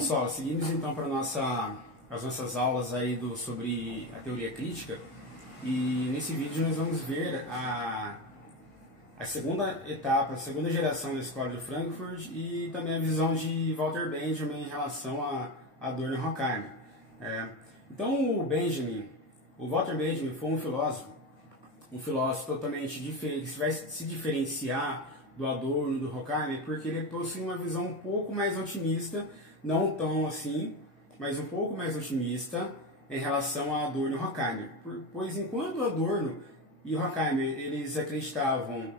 pessoal, seguimos então para as nossas aulas aí sobre a teoria crítica, e nesse vídeo nós vamos ver a segunda etapa, a segunda geração da Escola de Frankfurt e também a visão de Walter Benjamin em relação a Adorno e Horkheimer. Então o Walter Benjamin foi um filósofo totalmente diferente, que vai se diferenciar do Adorno, do Horkheimer, porque ele possui uma visão um pouco mais otimista, não tão assim, mas um pouco mais otimista em relação a Adorno e Horkheimer. Pois enquanto Adorno e Horkheimer eles acreditavam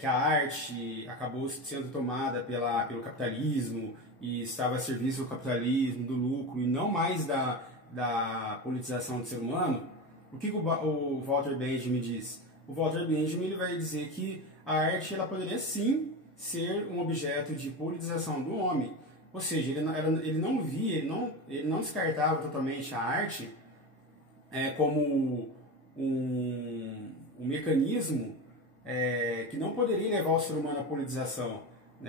que a arte acabou sendo tomada pelo capitalismo e estava a serviço do capitalismo, do lucro e não mais da politização do ser humano, o que o Walter Benjamin diz? O Walter Benjamin ele vai dizer que a arte ela poderia sim ser um objeto de politização do homem, ou seja, ele não descartava totalmente a arte como um mecanismo que não poderia levar o ser humano à politização.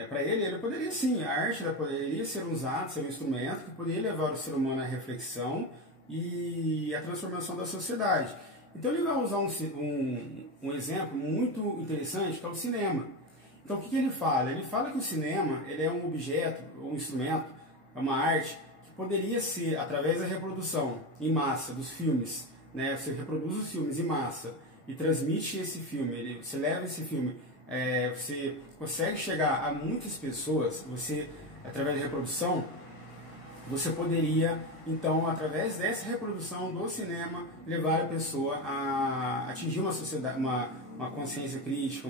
Para ele poderia sim, a arte ela poderia ser usada, ser um instrumento que poderia levar o ser humano à reflexão e à transformação da sociedade. Então ele vai usar um exemplo muito interessante, que é o cinema. Então o que ele fala? Ele fala que o cinema ele é um objeto, um instrumento, é uma arte que poderia ser, através da reprodução em massa dos filmes, você reproduz os filmes em massa e transmite esse filme, você leva esse filme, você consegue chegar a muitas pessoas, você, através da reprodução, você poderia, então, através dessa reprodução do cinema, levar a pessoa a atingir uma sociedade, uma consciência crítica,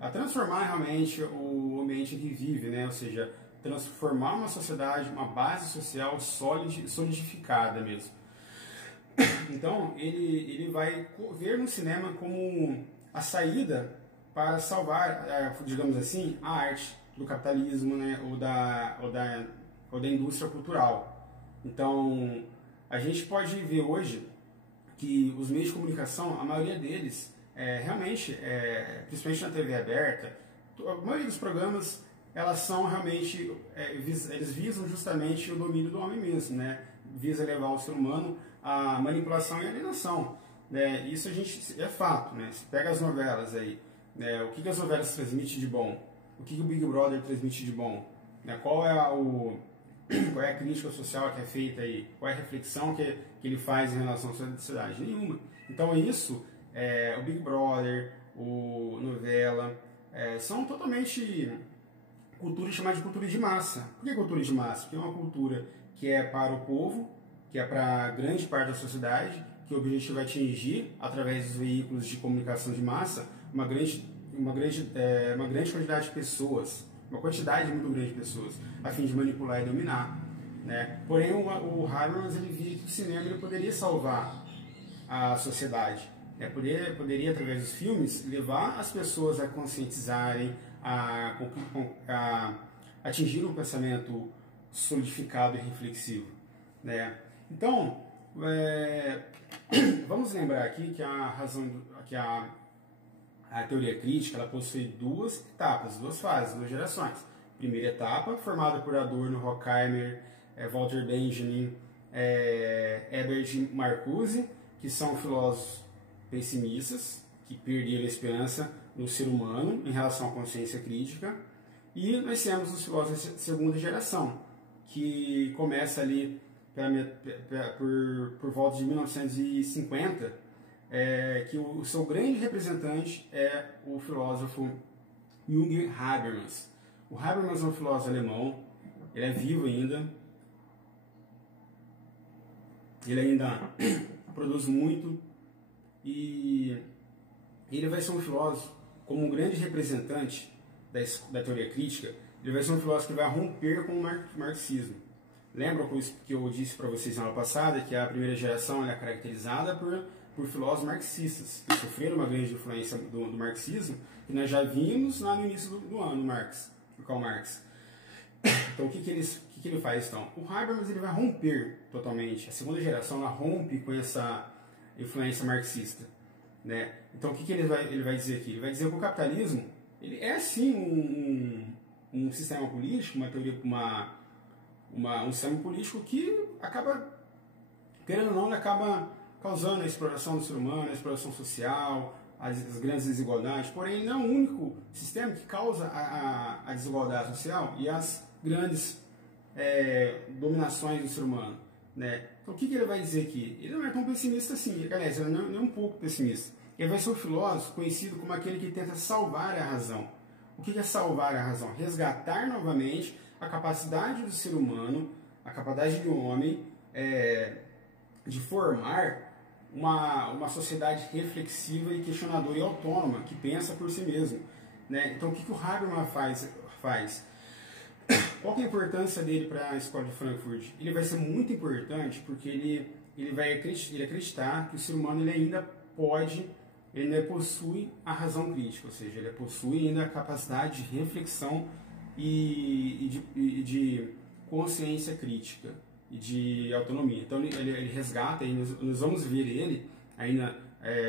a transformar realmente o ambiente em que vive, ou seja, transformar uma sociedade, uma base social solidificada mesmo. Então, ele vai ver no cinema como a saída para salvar, digamos assim, a arte do capitalismo, ou da indústria cultural. Então, a gente pode ver hoje que os meios de comunicação, a maioria deles, realmente, principalmente na TV aberta, a maioria dos programas, elas são realmente, eles visam justamente o domínio do homem mesmo, visa levar o ser humano à manipulação e alienação. Isso é fato, Você pega as novelas aí, o que as novelas transmitem de bom? O que o Big Brother transmite de bom? Qual é a crítica social que é feita aí? Qual é a reflexão que ele faz em relação à sociedade? Nenhuma. Então isso, o Big Brother, o novela, são totalmente cultura chamada de cultura de massa. Por que cultura de massa? Porque é uma cultura que é para o povo, que é para grande parte da sociedade, que o objetivo é atingir, através dos veículos de comunicação de massa, uma grande quantidade de pessoas, uma quantidade muito grande de pessoas, a fim de manipular e dominar. Porém, o Habermas ele via que o cinema ele poderia salvar a sociedade. Poderia, através dos filmes, levar as pessoas a conscientizarem, a atingir um pensamento solidificado e reflexivo. Então, vamos lembrar aqui que a teoria crítica ela possui duas etapas, duas fases, duas gerações. Primeira etapa, formada por Adorno, Horkheimer, Walter Benjamin, Herbert Marcuse, que são filósofos pessimistas, que perderam a esperança no ser humano em relação à consciência crítica. E nós temos os filósofos de segunda geração, que começa ali por volta de 1950, que o seu grande representante é o filósofo Jürgen Habermas. O Habermas é um filósofo alemão, ele é vivo ainda, ele ainda produz muito e ele vai ser um filósofo, como um grande representante da teoria crítica, ele vai ser um filósofo que vai romper com o marxismo. Lembram que eu disse para vocês na aula passada que a primeira geração é caracterizada por filósofos marxistas, que sofreram uma grande influência do marxismo, que nós já vimos lá no início do ano, do Karl Marx. Então, o que ele faz? Então, o Habermas ele vai romper totalmente. A segunda geração ela rompe com essa influência marxista. Então, o que ele vai dizer aqui? Ele vai dizer que o capitalismo ele é sim um sistema político, uma teoria, um sistema político que acaba, querendo ou não, ele acaba causando a exploração do ser humano, a exploração social, as grandes desigualdades, porém não é o único sistema que causa a desigualdade social e as grandes dominações do ser humano, né? Então o que ele vai dizer aqui? Ele não é tão pessimista assim, aliás, ele não é um pouco pessimista. Ele vai ser um filósofo conhecido como aquele que tenta salvar a razão. O que é salvar a razão? Resgatar novamente a capacidade do ser humano, a capacidade do homem de formar uma sociedade reflexiva e questionadora e autônoma, que pensa por si mesmo, né? Então o que o Habermas faz? Qual que é a importância dele para a Escola de Frankfurt? Ele vai ser muito importante porque ele vai acreditar que o ser humano ele ainda possui a razão crítica, ou seja, ele possui ainda a capacidade de reflexão e de consciência crítica e de autonomia. Então ele resgata, e nós vamos ver ele ainda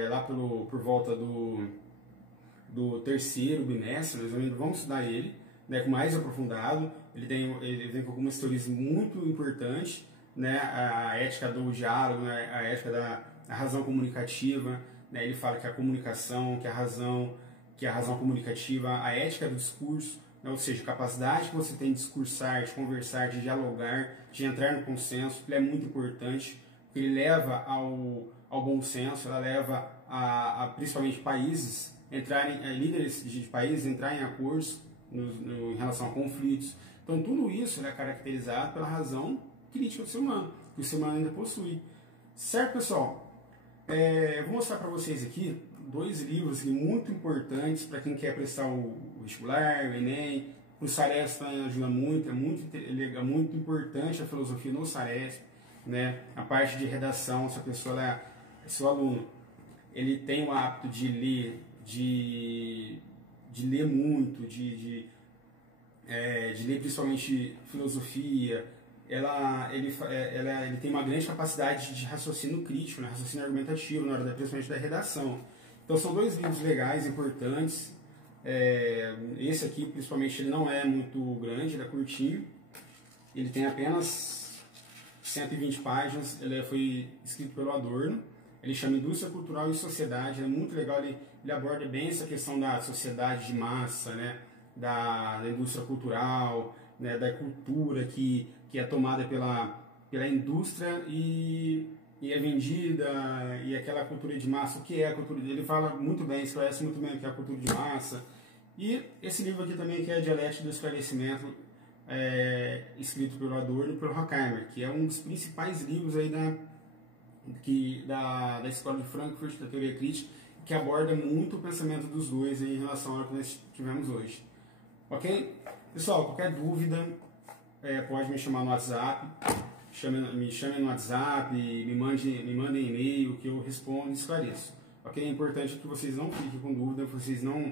lá por volta do terceiro bimestre, nós vamos estudar ele, né, mais aprofundado. Ele vem com algumas teorias muito importantes, né, a ética do diálogo, né, a ética da razão comunicativa, né, ele fala que a comunicação, que a razão comunicativa, a ética do discurso, né, ou seja, a capacidade que você tem de discursar, de conversar, de dialogar, de entrar no consenso, ele é muito importante, porque ele leva ao bom senso, ela leva a principalmente países líderes de países entrarem em acordos em relação a conflitos. Então tudo isso é caracterizado pela razão crítica do ser humano, que o ser humano ainda possui. Certo, pessoal? Vou mostrar para vocês aqui 2 livros muito importantes para quem quer prestar o vestibular, o Enem. O Saresp ajuda muito, é muito importante a filosofia no Saresp, né? A parte de redação, se a pessoa é seu aluno, ele tem o hábito de ler, de ler muito, de ler principalmente filosofia, ele tem uma grande capacidade de raciocínio crítico, né, raciocínio argumentativo, na hora principalmente da redação. Então são 2 livros legais, importantes. Esse aqui, principalmente, ele não é muito grande, ele é curtinho. Ele tem apenas 120 páginas, ele foi escrito pelo Adorno. Ele chama Indústria Cultural e Sociedade, é muito legal, ele aborda bem essa questão da sociedade de massa, né, da indústria cultural, né, da cultura que é tomada pela indústria e é vendida, e aquela cultura de massa, o que é a cultura dele, ele fala muito bem, esclarece muito bem o que é a cultura de massa. E esse livro aqui também, que é a Dialética do Esclarecimento, escrito pelo Adorno e pelo Horkheimer, que é um dos principais livros aí da Escola de Frankfurt, da teoria crítica, que aborda muito o pensamento dos dois aí em relação ao que nós tivemos hoje. Ok? Pessoal, qualquer dúvida, pode me chamar no WhatsApp, me chame no WhatsApp, me mandem e-mail que eu respondo e esclareço. Ok? É importante que vocês não fiquem com dúvida, vocês não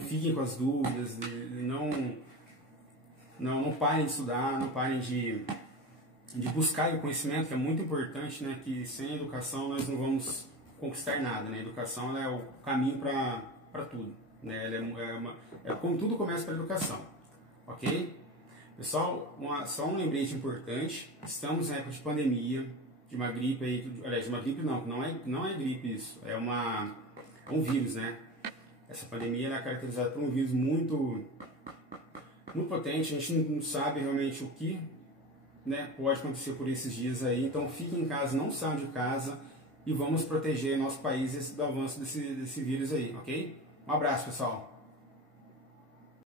fiquem com as dúvidas, não parem de estudar, não parem de buscar o conhecimento, que é muito importante, né? Que sem educação nós não vamos conquistar nada, né? A educação é o caminho para tudo, né? Como tudo começa pela educação, ok? Pessoal, só um lembrete importante: estamos em época de pandemia, de uma gripe aí, aliás, de uma gripe não é gripe isso, é um vírus, né? Essa pandemia é caracterizada por um vírus muito potente, a gente não sabe realmente o que, né, pode acontecer por esses dias aí, então fiquem em casa, não saiam de casa e vamos proteger nosso país do avanço desse vírus aí, ok? Um abraço, pessoal!